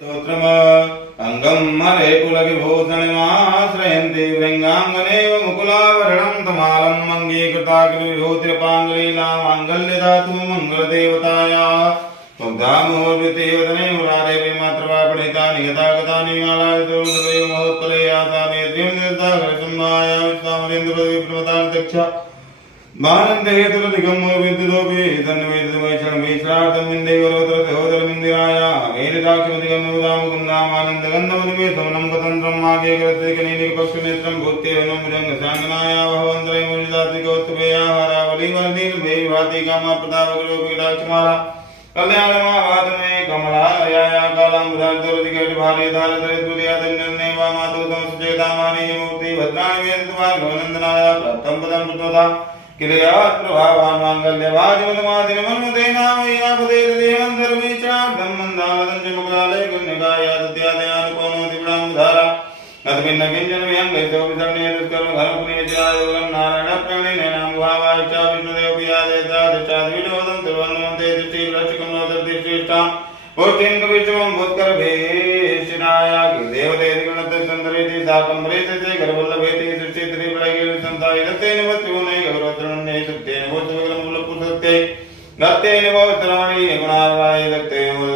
स्तोत्रम अंगम मरे पुलकिभूषणमाश्रयन्ति वृङ्गाङ्गनेव मुकुलाभरणं तमालम् अङ्गीकृताग्निहोत्रिपाङ्गलीलामाङ्गल्यदातु मङ्गलदेवतायाः मुग्धामोर्वृतिवदने मुरारे विमात्रवा पठितानि यथागतानि मालादितोदेव महोत्पले यातानि द्रियं विश्वामरेन्द्रपदविप्रमतानि दक्ष मानंदे हेतुरधिकं विद्युतोपि तन्निवेदितमैक्षणमीश्रार्थं विन्देवरोदरसहोदरमिन्दिराया वेदिताक्षमधिकं नवदामुकुन्दामानन्दगन्धमनिवेशमनं स्वतन्त्रं मागे करत्रिकनीनिकपक्षनेत्रं भूत्येवनं भुजङ्गसाङ्गनाया वहवन्तरैमुनिजातिकोत्तपेयाहारावलीवर्णीर्भैर्भातिकामप्रतापगुरोपीडाक्षमाला कल्याणमावातमे कमलालयाया कालाम्बुधारितोरधिकटिभालेधारतरितुर्यादन्यन्ने वा मातुतमसुचेतामानीयमूर्ति भद्राणि वेदतुभागवनन्दनाया प्राप्तं पदं पुत्रता किलयात् प्रभावान् माङ्गल्यवाजिमतमादिनमन्मते नामय्यापदे देवन्तर्वीचार्धं मन्दालदं च मुकुलालय कन्यकाया दत्यादयानुपौनोतिविडामुधारा नतभिन्न किञ्चन विहङ्गैस्तोऽपि दुष्कर्म घनपुनीयचिरायोगं नारायणप्रणिनेनामुभावाच्चा विष्णुदेवपियादेत्रादिचाद्विनोदं तिरुवन्नमन्ते दृष्टिविलक्षकं नोदर्दिश्रेष्ठां पूर्तिं कविष्टमं भूत्करभेशिनाया देवतेतिगुणतसन्दरेति साकम्बरेति गर्भवल्लभेति सृष्टित्रिप्रलयेन वस्तुगुणै गौरवत्रणन्ये सुक्तेन भूतविक्रमूलपुरुषत्यै गत्तेन भवत्राणि गुणाराय दत्ते